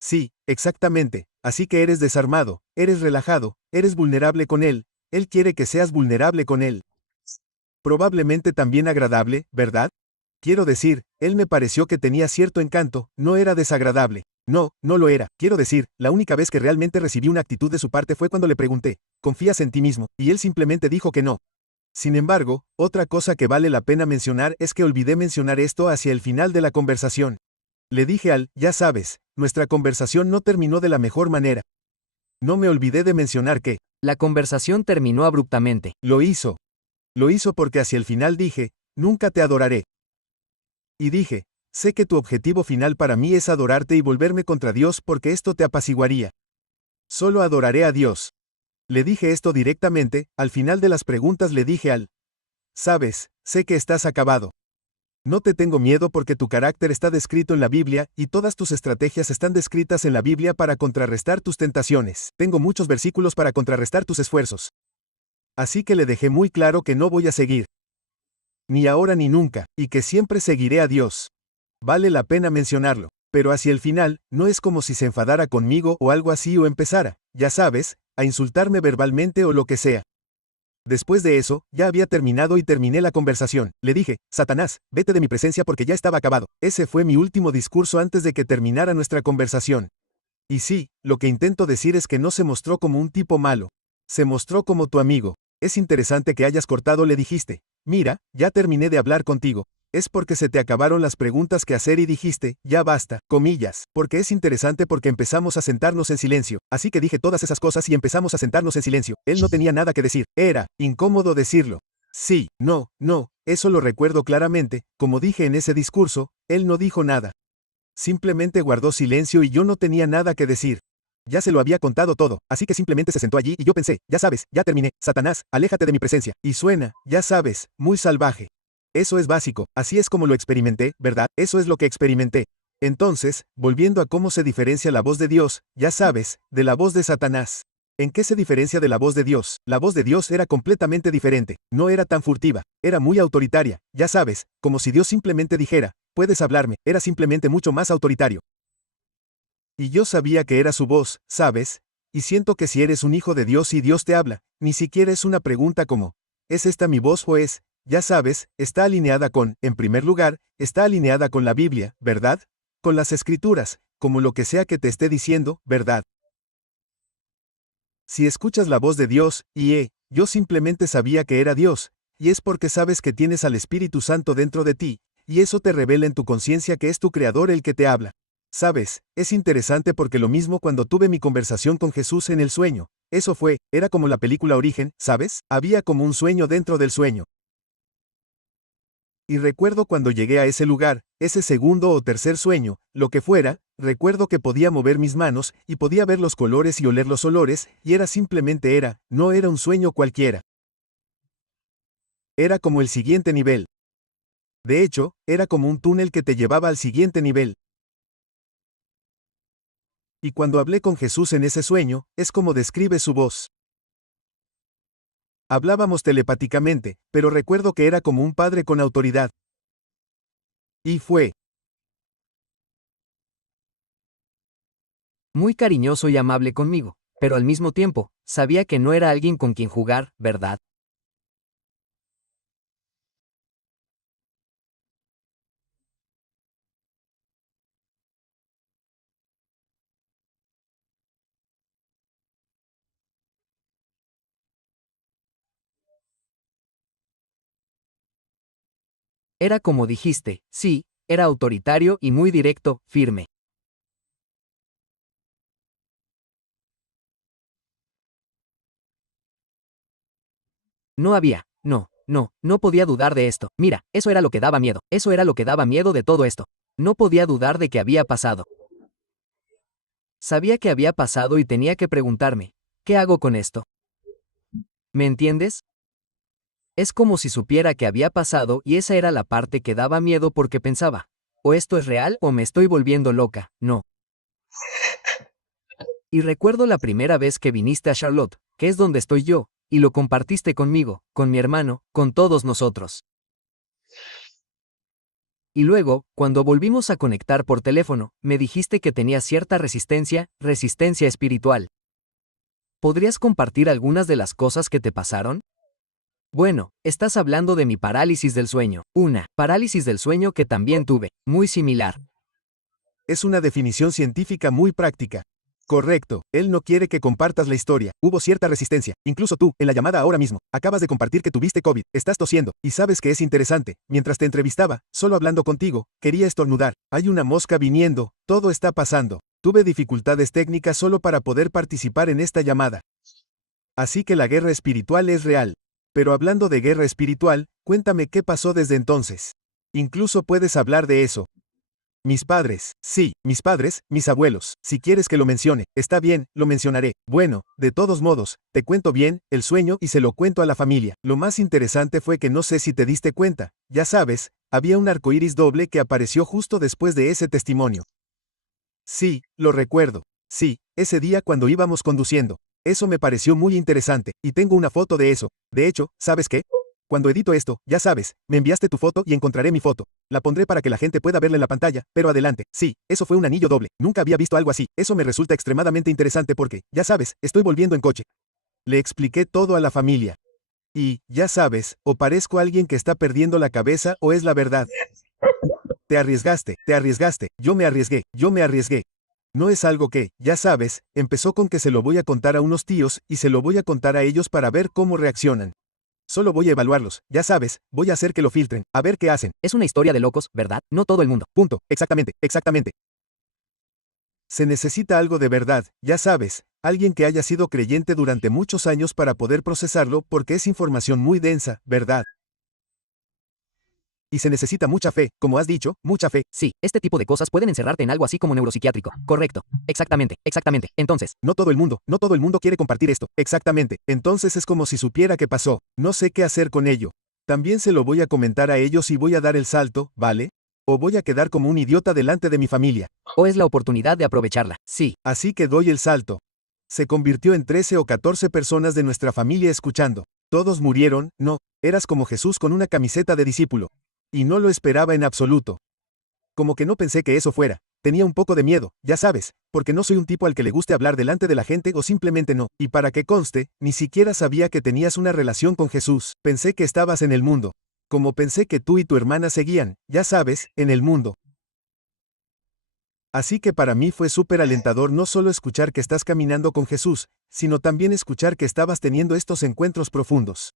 Sí, exactamente, así que eres desarmado, eres relajado, eres vulnerable con él quiere que seas vulnerable con él. Probablemente también agradable, ¿verdad? Quiero decir, él me pareció que tenía cierto encanto, no era desagradable. No, no lo era. Quiero decir, la única vez que realmente recibí una actitud de su parte fue cuando le pregunté, ¿confías en ti mismo? Y él simplemente dijo que no. Sin embargo, otra cosa que vale la pena mencionar es que olvidé mencionar esto hacia el final de la conversación. Le dije ya sabes, nuestra conversación no terminó de la mejor manera. No me olvidé de mencionar que, La conversación terminó abruptamente. lo hizo. Lo hizo porque hacia el final dije, nunca te adoraré. Y dije, sé que tu objetivo final para mí es adorarte y volverme contra Dios porque esto te apaciguaría. Solo adoraré a Dios. Le dije esto directamente, al final de las preguntas le dije sabes, sé que estás acabado. No te tengo miedo porque tu carácter está descrito en la Biblia y todas tus estrategias están descritas en la Biblia para contrarrestar tus tentaciones. Tengo muchos versículos para contrarrestar tus esfuerzos. Así que le dejé muy claro que no voy a seguir. Ni ahora ni nunca, y que siempre seguiré a Dios. Vale la pena mencionarlo. Pero hacia el final, no es como si se enfadara conmigo o algo así o empezara, ya sabes, a insultarme verbalmente o lo que sea. Después de eso, ya había terminado y terminé la conversación. Le dije, Satanás, vete de mi presencia porque ya estaba acabado. Ese fue mi último discurso antes de que terminara nuestra conversación. Y sí, lo que intento decir es que no se mostró como un tipo malo. Se mostró como tu amigo. Es interesante que hayas cortado, le dijiste. Mira, ya terminé de hablar contigo. Es porque se te acabaron las preguntas que hacer y dijiste, ya basta, comillas, porque es interesante porque empezamos a sentarnos en silencio, así que dije todas esas cosas y empezamos a sentarnos en silencio. Él no tenía nada que decir, era incómodo decirlo. Sí, no, eso lo recuerdo claramente, como dije en ese discurso, él no dijo nada. Simplemente guardó silencio y yo no tenía nada que decir. Ya se lo había contado todo, así que simplemente se sentó allí y yo pensé, ya sabes, ya terminé, Satanás, aléjate de mi presencia. Y suena, ya sabes, muy salvaje. Eso es básico, así es como lo experimenté, ¿verdad? Eso es lo que experimenté. Entonces, volviendo a cómo se diferencia la voz de Dios, ya sabes, de la voz de Satanás. ¿En qué se diferencia de la voz de Dios? La voz de Dios era completamente diferente, no era tan furtiva, era muy autoritaria, ya sabes, como si Dios simplemente dijera, puedes hablarme, era simplemente mucho más autoritario. Y yo sabía que era su voz, ¿sabes? Y siento que si eres un hijo de Dios y Dios te habla, ni siquiera es una pregunta como, ¿es esta mi voz o es? Ya sabes, está alineada con, en primer lugar, está alineada con la Biblia, ¿verdad? Con las Escrituras, como lo que sea que te esté diciendo, ¿verdad? Si escuchas la voz de Dios, yo simplemente sabía que era Dios, y es porque sabes que tienes al Espíritu Santo dentro de ti, y eso te revela en tu conciencia que es tu Creador el que te habla. Sabes, es interesante porque lo mismo cuando tuve mi conversación con Jesús en el sueño, eso fue, era como la película Origen, ¿sabes? Había como un sueño dentro del sueño. Y recuerdo cuando llegué a ese lugar, ese segundo o tercer sueño, lo que fuera, recuerdo que podía mover mis manos, y podía ver los colores y oler los olores, y no era un sueño cualquiera. Era como el siguiente nivel. De hecho, era como un túnel que te llevaba al siguiente nivel. Y cuando hablé con Jesús en ese sueño, es como describe su voz. Hablábamos telepáticamente, pero recuerdo que era como un padre con autoridad. Y fue muy cariñoso y amable conmigo, pero al mismo tiempo, sabía que no era alguien con quien jugar, ¿verdad? Era como dijiste, sí, era autoritario y muy directo, firme. No podía dudar de esto. Mira, eso era lo que daba miedo. Eso era lo que daba miedo de todo esto. No podía dudar de que había pasado. Sabía que había pasado y tenía que preguntarme, ¿qué hago con esto? ¿Me entiendes? Es como si supiera que había pasado y esa era la parte que daba miedo porque pensaba, o esto es real o me estoy volviendo loca, no. Y recuerdo la primera vez que viniste a Charlotte, que es donde estoy yo, y lo compartiste conmigo, con mi hermano, con todos nosotros. Y luego, cuando volvimos a conectar por teléfono, me dijiste que tenía cierta resistencia espiritual. ¿Podrías compartir algunas de las cosas que te pasaron? Bueno, estás hablando de mi parálisis del sueño. Una parálisis del sueño que también tuve, muy similar. Es una definición científica muy práctica. Correcto, él no quiere que compartas la historia. Hubo cierta resistencia. Incluso tú, en la llamada ahora mismo, acabas de compartir que tuviste COVID, estás tosiendo, y sabes que es interesante. Mientras te entrevistaba, solo hablando contigo, quería estornudar. Hay una mosca viniendo, todo está pasando. Tuve dificultades técnicas solo para poder participar en esta llamada. Así que la guerra espiritual es real. Pero hablando de guerra espiritual, cuéntame qué pasó desde entonces. Incluso puedes hablar de eso. Mis padres, sí, mis padres, mis abuelos, si quieres que lo mencione, está bien, lo mencionaré. Bueno, de todos modos, te cuento bien, el sueño y se lo cuento a la familia. Lo más interesante fue que no sé si te diste cuenta, ya sabes, Había un arcoíris doble que apareció justo después de ese testimonio. Sí, lo recuerdo. Sí, ese día cuando íbamos conduciendo. Eso me pareció muy interesante, y tengo una foto de eso. De hecho, ¿sabes qué? Cuando edito esto, ya sabes, me enviaste tu foto y encontraré mi foto. La pondré para que la gente pueda verla en la pantalla, pero adelante. Sí, eso fue un anillo doble. Nunca había visto algo así. Eso me resulta extremadamente interesante porque, ya sabes, estoy volviendo en coche. Le expliqué todo a la familia. Y, ya sabes, o parezco alguien que está perdiendo la cabeza o es la verdad. Te arriesgaste, yo me arriesgué. No es algo que, ya sabes, empezó con que se lo voy a contar a unos tíos y se lo voy a contar a ellos para ver cómo reaccionan. Solo voy a evaluarlos, ya sabes, voy a hacer que lo filtren, a ver qué hacen. Es una historia de locos, ¿verdad? No todo el mundo. Punto, exactamente. Se necesita algo de verdad, ya sabes, alguien que haya sido creyente durante muchos años para poder procesarlo porque es información muy densa, ¿verdad? Y se necesita mucha fe, como has dicho, mucha fe. Sí, este tipo de cosas pueden encerrarte en algo así como neuropsiquiátrico. Correcto. Exactamente. Entonces, No todo el mundo quiere compartir esto. Exactamente. Entonces es como si supiera qué pasó. No sé qué hacer con ello. También se lo voy a comentar a ellos y voy a dar el salto, ¿vale? O voy a quedar como un idiota delante de mi familia. o es la oportunidad de aprovecharla. Sí. Así que doy el salto. Se convirtió en 13 o 14 personas de nuestra familia escuchando. Todos murieron, no, eras como Jesús con una camiseta de discípulo. Y no lo esperaba en absoluto. Como que no pensé que eso fuera. Tenía un poco de miedo, ya sabes, porque no soy un tipo al que le guste hablar delante de la gente o simplemente no. Y para que conste, ni siquiera sabía que tenías una relación con Jesús. Pensé que estabas en el mundo. Como pensé que tú y tu hermana seguían, ya sabes, en el mundo. Así que para mí fue súper alentador no solo escuchar que estás caminando con Jesús, sino también escuchar que estabas teniendo estos encuentros profundos.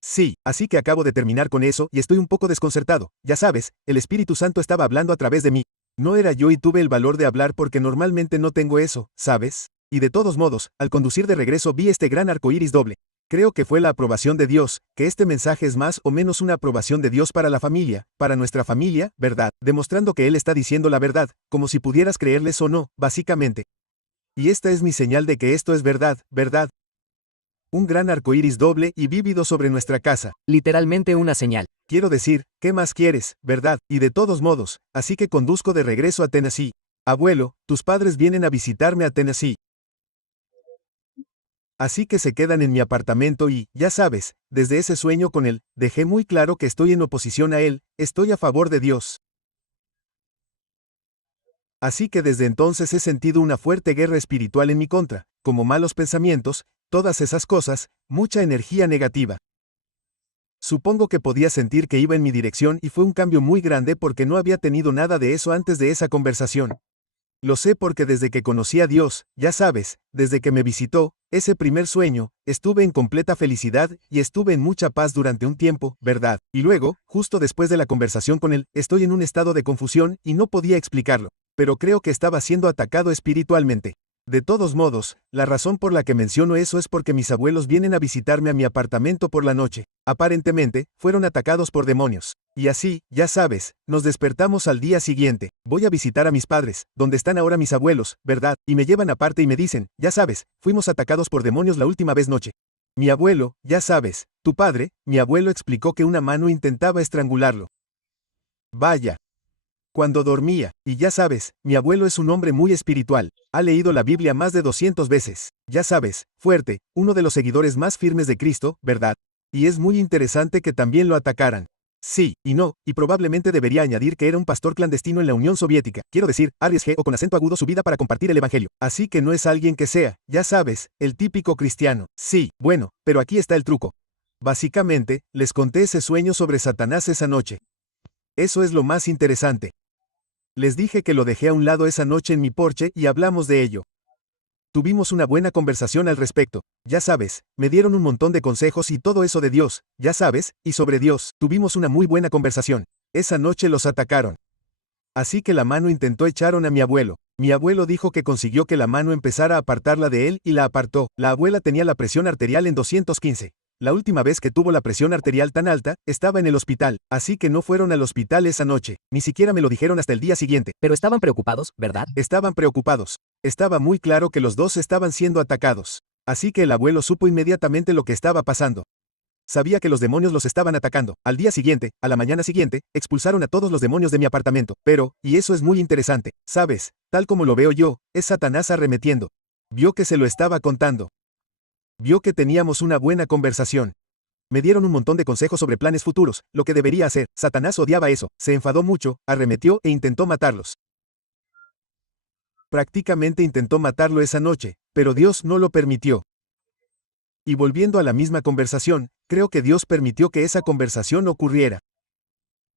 Sí, así que acabo de terminar con eso y estoy un poco desconcertado. Ya sabes, el Espíritu Santo estaba hablando a través de mí. No era yo y tuve el valor de hablar porque normalmente no tengo eso, ¿sabes? Y de todos modos, al conducir de regreso vi este gran arco iris doble. Creo que fue la aprobación de Dios, que este mensaje es más o menos una aprobación de Dios para la familia, para nuestra familia, ¿verdad? Demostrando que Él está diciendo la verdad, como si pudieras creerles o no, básicamente. Y esta es mi señal de que esto es verdad, ¿verdad? Un gran arco iris doble y vívido sobre nuestra casa. Literalmente una señal. Quiero decir, ¿qué más quieres, verdad? Y de todos modos, así que conduzco de regreso a Tennessee. Abuelo, tus padres vienen a visitarme a Tennessee. Así que se quedan en mi apartamento y, ya sabes, desde ese sueño con él, dejé muy claro que estoy en oposición a él, estoy a favor de Dios. Así que desde entonces he sentido una fuerte guerra espiritual en mi contra, como malos pensamientos, todas esas cosas, mucha energía negativa. Supongo que podía sentir que iba en mi dirección y fue un cambio muy grande porque no había tenido nada de eso antes de esa conversación. Lo sé porque desde que conocí a Dios, ya sabes, desde que me visitó, ese primer sueño, estuve en completa felicidad y estuve en mucha paz durante un tiempo, ¿verdad? Y luego, justo después de la conversación con él, estoy en un estado de confusión y no podía explicarlo, pero creo que estaba siendo atacado espiritualmente. De todos modos, la razón por la que menciono eso es porque mis abuelos vienen a visitarme a mi apartamento por la noche. Aparentemente, fueron atacados por demonios. Y así, ya sabes, nos despertamos al día siguiente. Voy a visitar a mis padres, donde están ahora mis abuelos, ¿verdad? Y me llevan aparte y me dicen, ya sabes, fuimos atacados por demonios la última vez noche. Mi abuelo, ya sabes, tu padre, mi abuelo explicó que una mano intentaba estrangularlo. Vaya. Cuando dormía, y ya sabes, mi abuelo es un hombre muy espiritual, ha leído la Biblia más de 200 veces, ya sabes, fuerte, uno de los seguidores más firmes de Cristo, ¿verdad? Y es muy interesante que también lo atacaran. Sí, y no, y probablemente debería añadir que era un pastor clandestino en la Unión Soviética, quiero decir, arriesgó con acento agudo su vida para compartir el Evangelio, así que no es alguien que sea, ya sabes, el típico cristiano. Sí, bueno, pero aquí está el truco. Básicamente, les conté ese sueño sobre Satanás esa noche. Eso es lo más interesante. Les dije que lo dejé a un lado esa noche en mi porche y hablamos de ello. Tuvimos una buena conversación al respecto, ya sabes, me dieron un montón de consejos y todo eso de Dios, ya sabes, y sobre Dios, tuvimos una muy buena conversación. Esa noche los atacaron. Así que la mano intentó echaron a mi abuelo. Mi abuelo dijo que consiguió que la mano empezara a apartarla de él y la apartó. La abuela tenía la presión arterial en 215. La última vez que tuvo la presión arterial tan alta, estaba en el hospital, así que no fueron al hospital esa noche, ni siquiera me lo dijeron hasta el día siguiente. Pero estaban preocupados, ¿verdad? Estaban preocupados. Estaba muy claro que los dos estaban siendo atacados. Así que el abuelo supo inmediatamente lo que estaba pasando. Sabía que los demonios los estaban atacando. Al día siguiente, a la mañana siguiente, expulsaron a todos los demonios de mi apartamento. Pero, y eso es muy interesante, ¿sabes? Tal como lo veo yo, es Satanás arremetiendo. Vio que se lo estaba contando. Vio que teníamos una buena conversación. Me dieron un montón de consejos sobre planes futuros, lo que debería hacer. Satanás odiaba eso, se enfadó mucho, arremetió e intentó matarlos. Prácticamente intentó matarlo esa noche, pero Dios no lo permitió. Y volviendo a la misma conversación, creo que Dios permitió que esa conversación ocurriera.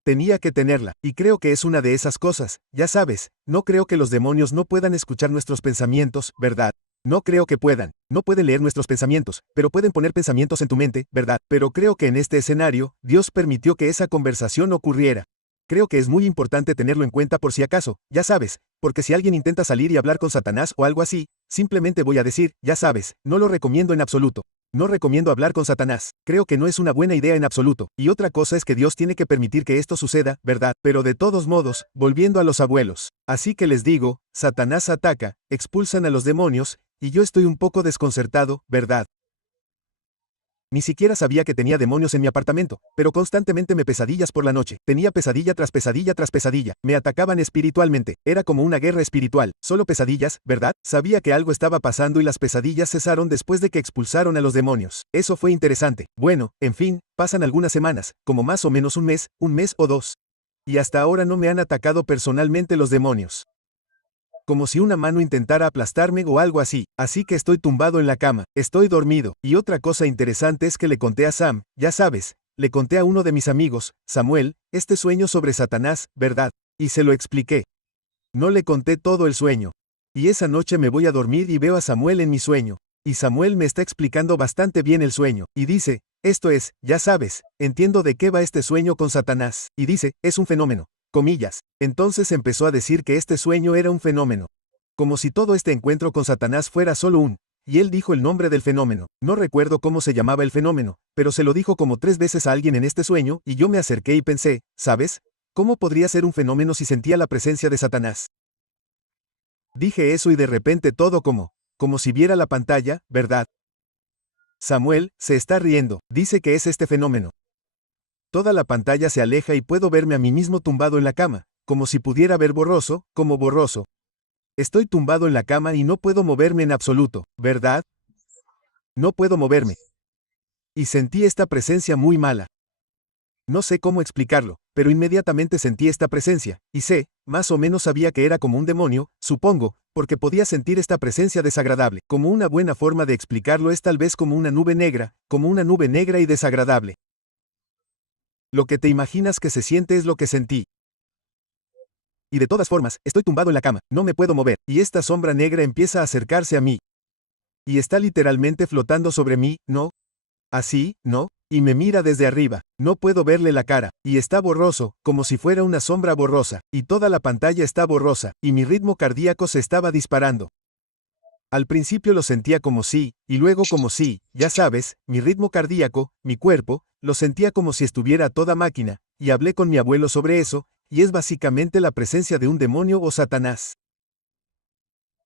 Tenía que tenerla, y creo que es una de esas cosas, ya sabes, no creo que los demonios no puedan escuchar nuestros pensamientos, ¿verdad? No creo que puedan, no pueden leer nuestros pensamientos, pero pueden poner pensamientos en tu mente, ¿verdad? Pero creo que en este escenario, Dios permitió que esa conversación ocurriera. Creo que es muy importante tenerlo en cuenta por si acaso, ya sabes, porque si alguien intenta salir y hablar con Satanás o algo así, simplemente voy a decir, ya sabes, no lo recomiendo en absoluto. No recomiendo hablar con Satanás. Creo que no es una buena idea en absoluto. Y otra cosa es que Dios tiene que permitir que esto suceda, ¿verdad? Pero de todos modos, volviendo a los abuelos. Así que les digo, Satanás ataca, expulsan a los demonios, y yo estoy un poco desconcertado, ¿verdad? Ni siquiera sabía que tenía demonios en mi apartamento, pero constantemente me pesadillas por la noche. Tenía pesadilla tras pesadilla tras pesadilla. Me atacaban espiritualmente. Era como una guerra espiritual. Solo pesadillas, ¿verdad? Sabía que algo estaba pasando y las pesadillas cesaron después de que expulsaron a los demonios. Eso fue interesante. Bueno, en fin, pasan algunas semanas, como más o menos un mes o dos. Y hasta ahora no me han atacado personalmente los demonios. Como si una mano intentara aplastarme o algo así, así que estoy tumbado en la cama, estoy dormido. Y otra cosa interesante es que le conté a Sam, ya sabes, le conté a uno de mis amigos, Samuel, este sueño sobre Satanás, ¿verdad? Y se lo expliqué. No le conté todo el sueño. Y esa noche me voy a dormir y veo a Samuel en mi sueño. Y Samuel me está explicando bastante bien el sueño, y dice, esto es, ya sabes, entiendo de qué va este sueño con Satanás, y dice, es un fenómeno. Comillas. Entonces empezó a decir que este sueño era un fenómeno. Como si todo este encuentro con Satanás fuera solo y él dijo el nombre del fenómeno. No recuerdo cómo se llamaba el fenómeno, pero se lo dijo como 3 veces a alguien en este sueño, y yo me acerqué y pensé, ¿sabes? ¿Cómo podría ser un fenómeno si sentía la presencia de Satanás? Dije eso y de repente todo como si viera la pantalla, ¿verdad? Samuel, se está riendo, dice que es este fenómeno. Toda la pantalla se aleja y puedo verme a mí mismo tumbado en la cama, como si pudiera ver borroso, como borroso. Estoy tumbado en la cama y no puedo moverme en absoluto, ¿verdad? No puedo moverme. Y sentí esta presencia muy mala. No sé cómo explicarlo, pero inmediatamente sentí esta presencia, y sé, más o menos sabía que era como un demonio, supongo, porque podía sentir esta presencia desagradable. Como una buena forma de explicarlo es tal vez como una nube negra y desagradable. Lo que te imaginas que se siente es lo que sentí. Y de todas formas, estoy tumbado en la cama, no me puedo mover, y esta sombra negra empieza a acercarse a mí. Y está literalmente flotando sobre mí, ¿no? Así, ¿no? Y me mira desde arriba, no puedo verle la cara, y está borroso, como si fuera una sombra borrosa, y toda la pantalla está borrosa, y mi ritmo cardíaco se estaba disparando. Al principio lo sentía como sí, y luego como sí, ya sabes, mi ritmo cardíaco, mi cuerpo, lo sentía como si estuviera a toda máquina, y hablé con mi abuelo sobre eso, y es básicamente la presencia de un demonio o Satanás.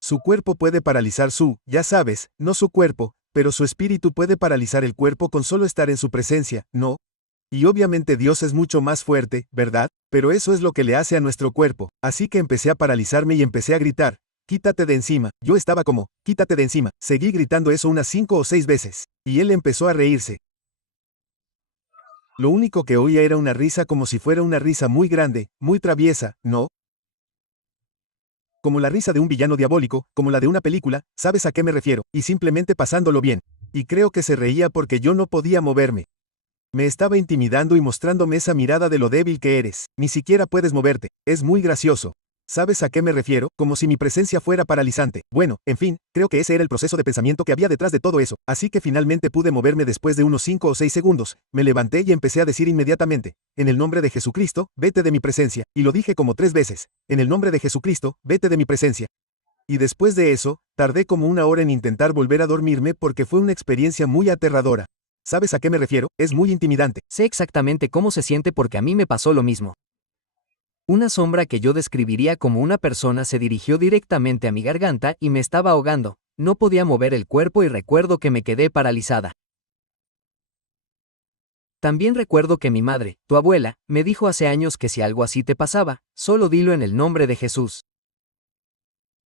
Su cuerpo puede paralizar ya sabes, no su cuerpo, pero su espíritu puede paralizar el cuerpo con solo estar en su presencia, ¿no? Y obviamente Dios es mucho más fuerte, ¿verdad? Pero eso es lo que le hace a nuestro cuerpo, así que empecé a paralizarme y empecé a gritar, quítate de encima. Yo estaba como, quítate de encima. Seguí gritando eso unas 5 o 6 veces. Y él empezó a reírse. Lo único que oía era una risa como si fuera una risa muy grande, muy traviesa, ¿no? Como la risa de un villano diabólico, como la de una película, ¿sabes a qué me refiero? Y simplemente pasándolo bien. Y creo que se reía porque yo no podía moverme. Me estaba intimidando y mostrándome esa mirada de lo débil que eres. Ni siquiera puedes moverte. Es muy gracioso. ¿Sabes a qué me refiero? Como si mi presencia fuera paralizante. Bueno, en fin, creo que ese era el proceso de pensamiento que había detrás de todo eso. Así que finalmente pude moverme después de unos 5 o 6 segundos. Me levanté y empecé a decir inmediatamente, en el nombre de Jesucristo, vete de mi presencia. Y lo dije como 3 veces. En el nombre de Jesucristo, vete de mi presencia. Y después de eso, tardé como 1 hora en intentar volver a dormirme porque fue una experiencia muy aterradora. ¿Sabes a qué me refiero? Es muy intimidante. Sé exactamente cómo se siente porque a mí me pasó lo mismo. Una sombra que yo describiría como una persona se dirigió directamente a mi garganta y me estaba ahogando. No podía mover el cuerpo y recuerdo que me quedé paralizada. También recuerdo que mi madre, tu abuela, me dijo hace años que si algo así te pasaba, solo dilo en el nombre de Jesús.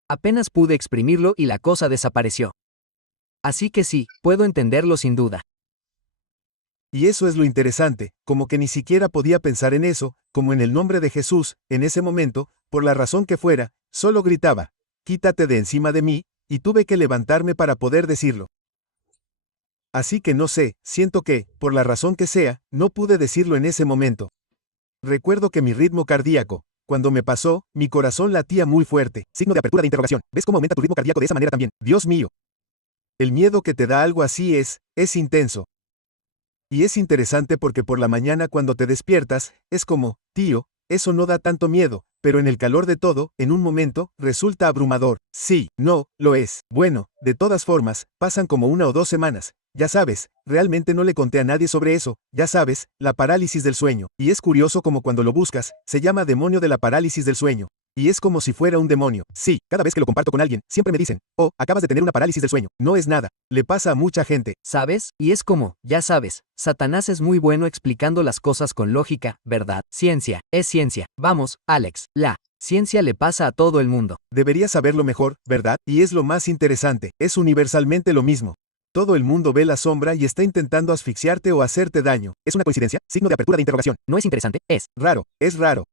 Apenas pude exprimirlo y la cosa desapareció. Así que sí, puedo entenderlo sin duda. Y eso es lo interesante, como que ni siquiera podía pensar en eso, como en el nombre de Jesús, en ese momento, por la razón que fuera, solo gritaba, quítate de encima de mí, y tuve que levantarme para poder decirlo. Así que no sé, siento que, por la razón que sea, no pude decirlo en ese momento. Recuerdo que mi ritmo cardíaco, cuando me pasó, mi corazón latía muy fuerte. Signo de apertura de interrogación. ¿Ves cómo aumenta tu ritmo cardíaco de esa manera también? Dios mío. El miedo que te da algo así es intenso. Y es interesante porque por la mañana cuando te despiertas, es como, tío, eso no da tanto miedo, pero en el calor de todo, en un momento, resulta abrumador. Sí, no, lo es. Bueno, de todas formas, pasan como 1 o 2 semanas. Ya sabes, realmente no le conté a nadie sobre eso, ya sabes, la parálisis del sueño. Y es curioso como cuando lo buscas, se llama demonio de la parálisis del sueño. Y es como si fuera un demonio. Sí, cada vez que lo comparto con alguien, siempre me dicen, oh, acabas de tener una parálisis del sueño. No es nada. Le pasa a mucha gente. ¿Sabes? Y es como, ya sabes, Satanás es muy bueno explicando las cosas con lógica, ¿verdad? Ciencia, es ciencia. Vamos, Alex, la ciencia le pasa a todo el mundo. Deberías saberlo mejor, ¿verdad? Y es lo más interesante, es universalmente lo mismo. Todo el mundo ve la sombra y está intentando asfixiarte o hacerte daño. ¿Es una coincidencia? Signo de apertura de interrogación. ¿No es interesante? Es raro, es raro.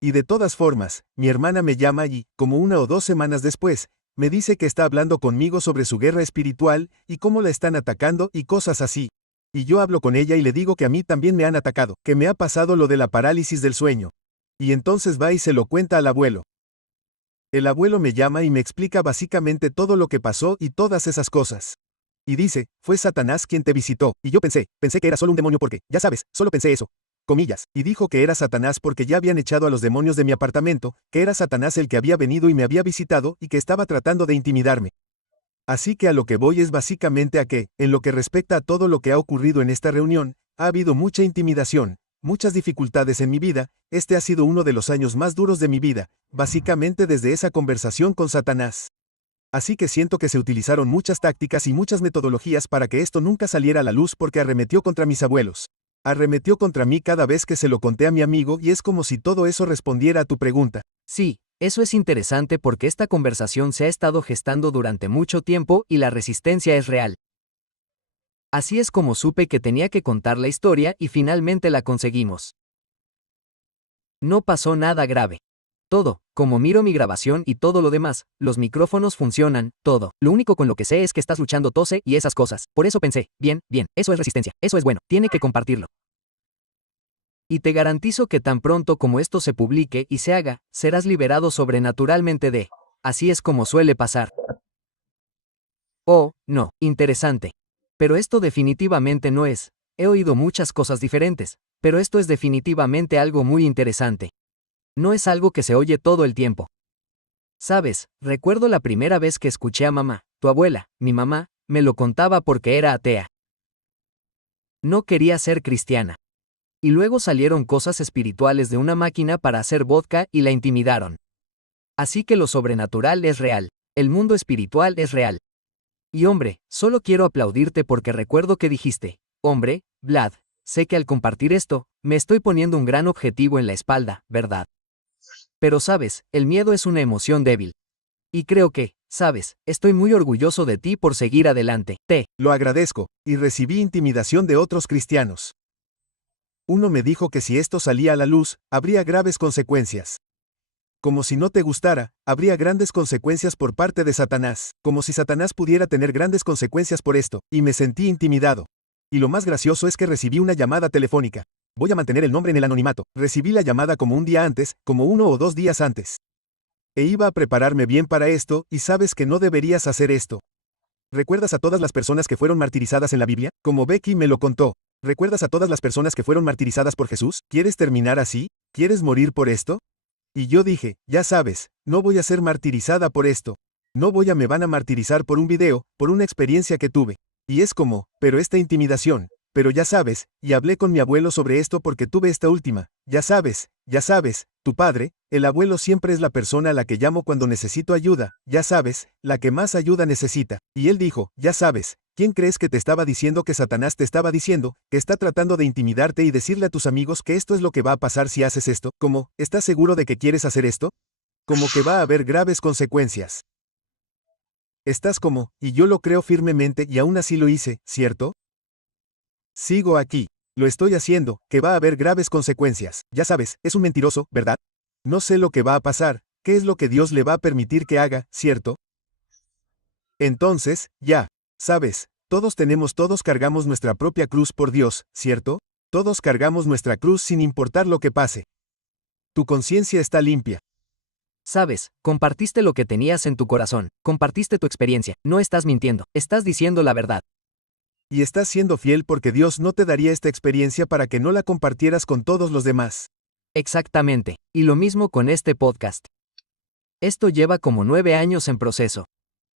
Y de todas formas, mi hermana me llama y, como 1 o 2 semanas después, me dice que está hablando conmigo sobre su guerra espiritual y cómo la están atacando y cosas así. Y yo hablo con ella y le digo que a mí también me han atacado, que me ha pasado lo de la parálisis del sueño. Y entonces va y se lo cuenta al abuelo. El abuelo me llama y me explica básicamente todo lo que pasó y todas esas cosas. Y dice, fue Satanás quien te visitó, y yo pensé que era solo un demonio porque, ya sabes, solo pensé eso. Comillas, y dijo que era Satanás porque ya habían echado a los demonios de mi apartamento, que era Satanás el que había venido y me había visitado y que estaba tratando de intimidarme. Así que a lo que voy es básicamente a que, en lo que respecta a todo lo que ha ocurrido en esta reunión, ha habido mucha intimidación, muchas dificultades en mi vida, este ha sido uno de los años más duros de mi vida, básicamente desde esa conversación con Satanás. Así que siento que se utilizaron muchas tácticas y muchas metodologías para que esto nunca saliera a la luz porque arremetió contra mis abuelos. Arremetió contra mí cada vez que se lo conté a mi amigo y es como si todo eso respondiera a tu pregunta. Sí, eso es interesante porque esta conversación se ha estado gestando durante mucho tiempo y la resistencia es real. Así es como supe que tenía que contar la historia y finalmente la conseguimos. No pasó nada grave. Todo, como miro mi grabación y todo lo demás, los micrófonos funcionan, todo. Lo único con lo que sé es que estás luchando tose y esas cosas. Por eso pensé, bien, eso es resistencia, eso es bueno, tiene que compartirlo. Y te garantizo que tan pronto como esto se publique y se haga, serás liberado sobrenaturalmente de. Así es como suele pasar. Oh, no, interesante. Pero esto definitivamente no es. He oído muchas cosas diferentes, pero esto es definitivamente algo muy interesante. No es algo que se oye todo el tiempo. Sabes, recuerdo la primera vez que escuché a mamá, tu abuela, mi mamá, me lo contaba porque era atea. No quería ser cristiana. Y luego salieron cosas espirituales de una máquina para hacer vodka y la intimidaron. Así que lo sobrenatural es real, el mundo espiritual es real. Y hombre, solo quiero aplaudirte porque recuerdo que dijiste, hombre, Vlad, sé que al compartir esto, me estoy poniendo un gran objetivo en la espalda, ¿verdad? Pero sabes, el miedo es una emoción débil. Y creo que, sabes, estoy muy orgulloso de ti por seguir adelante. Lo agradezco, y recibí intimidación de otros cristianos. Uno me dijo que si esto salía a la luz, habría graves consecuencias. Como si no te gustara, habría grandes consecuencias por parte de Satanás, como si Satanás pudiera tener grandes consecuencias por esto, y me sentí intimidado. Y lo más gracioso es que recibí una llamada telefónica. Voy a mantener el nombre en el anonimato. Recibí la llamada como un día antes, como 1 o 2 días antes. E iba a prepararme bien para esto, y sabes que no deberías hacer esto. ¿Recuerdas a todas las personas que fueron martirizadas en la Biblia? Como Becky me lo contó. ¿Recuerdas a todas las personas que fueron martirizadas por Jesús? ¿Quieres terminar así? ¿Quieres morir por esto? Y yo dije, ya sabes, no voy a ser martirizada por esto. Me van a martirizar por un video, por una experiencia que tuve. Y es como, pero esta intimidación, pero ya sabes, y hablé con mi abuelo sobre esto porque tuve esta última, ya sabes, tu padre, el abuelo siempre es la persona a la que llamo cuando necesito ayuda, ya sabes, la que más ayuda necesita. Y él dijo, ya sabes, ¿Quién crees que te estaba diciendo que Satanás te estaba diciendo, que está tratando de intimidarte y decirle a tus amigos que esto es lo que va a pasar si haces esto? ¿Cómo? ¿Estás seguro de que quieres hacer esto? Como que va a haber graves consecuencias. Estás como, y yo lo creo firmemente y aún así lo hice, ¿cierto? Sigo aquí. Lo estoy haciendo, que va a haber graves consecuencias. Ya sabes, es un mentiroso, ¿verdad? No sé lo que va a pasar, qué es lo que Dios le va a permitir que haga, ¿cierto? Entonces, ya. Sabes, todos cargamos nuestra propia cruz por Dios, ¿cierto? Todos cargamos nuestra cruz sin importar lo que pase. Tu conciencia está limpia. Sabes, compartiste lo que tenías en tu corazón, compartiste tu experiencia, no estás mintiendo, estás diciendo la verdad. Y estás siendo fiel porque Dios no te daría esta experiencia para que no la compartieras con todos los demás. Exactamente, y lo mismo con este podcast. Esto lleva como 9 años en proceso.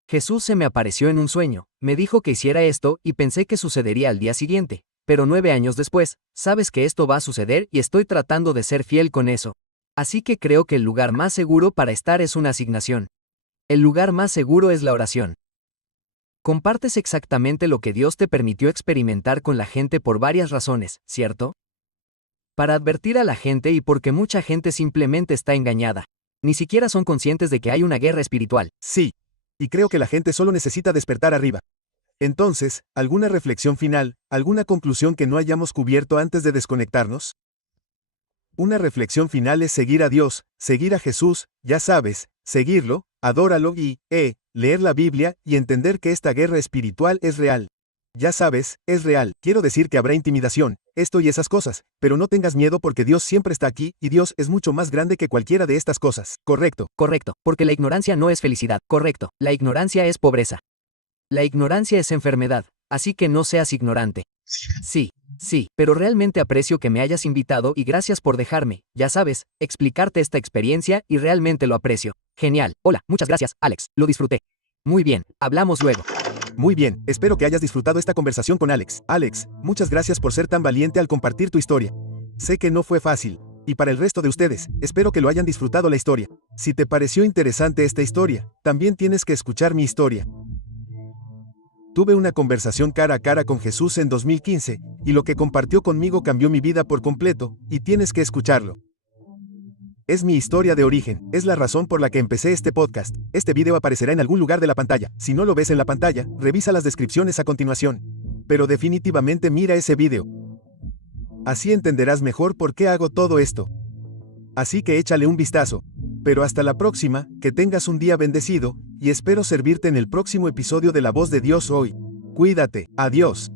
Jesús se me apareció en un sueño, me dijo que hiciera esto y pensé que sucedería al día siguiente, pero 9 años después, sabes que esto va a suceder y estoy tratando de ser fiel con eso. Así que creo que el lugar más seguro para estar es una asignación. El lugar más seguro es la oración. Compartes exactamente lo que Dios te permitió experimentar con la gente por varias razones, ¿cierto? Para advertir a la gente y porque mucha gente simplemente está engañada. Ni siquiera son conscientes de que hay una guerra espiritual. Sí. Y creo que la gente solo necesita despertar arriba. Entonces, ¿alguna reflexión final, alguna conclusión que no hayamos cubierto antes de desconectarnos? Una reflexión final es seguir a Dios, seguir a Jesús, ya sabes, seguirlo, adóralo y, leer la Biblia y entender que esta guerra espiritual es real. Ya sabes, es real. Quiero decir que habrá intimidación, esto y esas cosas, pero no tengas miedo porque Dios siempre está aquí y Dios es mucho más grande que cualquiera de estas cosas. Correcto. Correcto, porque la ignorancia no es felicidad. Correcto, la ignorancia es pobreza. La ignorancia es enfermedad, así que no seas ignorante. Sí, pero realmente aprecio que me hayas invitado y gracias por dejarme, ya sabes, explicarte esta experiencia y realmente lo aprecio. Genial. Hola, muchas gracias, Alex, lo disfruté. Muy bien, hablamos luego. Muy bien, espero que hayas disfrutado esta conversación con Alex. Alex, muchas gracias por ser tan valiente al compartir tu historia. Sé que no fue fácil. Y para el resto de ustedes, espero que lo hayan disfrutado la historia. Si te pareció interesante esta historia, también tienes que escuchar mi historia. Tuve una conversación cara a cara con Jesús en 2015, y lo que compartió conmigo cambió mi vida por completo, y tienes que escucharlo. Es mi historia de origen, es la razón por la que empecé este podcast. Este video aparecerá en algún lugar de la pantalla. Si no lo ves en la pantalla, revisa las descripciones a continuación. Pero definitivamente mira ese video. Así entenderás mejor por qué hago todo esto. Así que échale un vistazo. Pero hasta la próxima, que tengas un día bendecido, y espero servirte en el próximo episodio de La Voz de Dios hoy. Cuídate, adiós.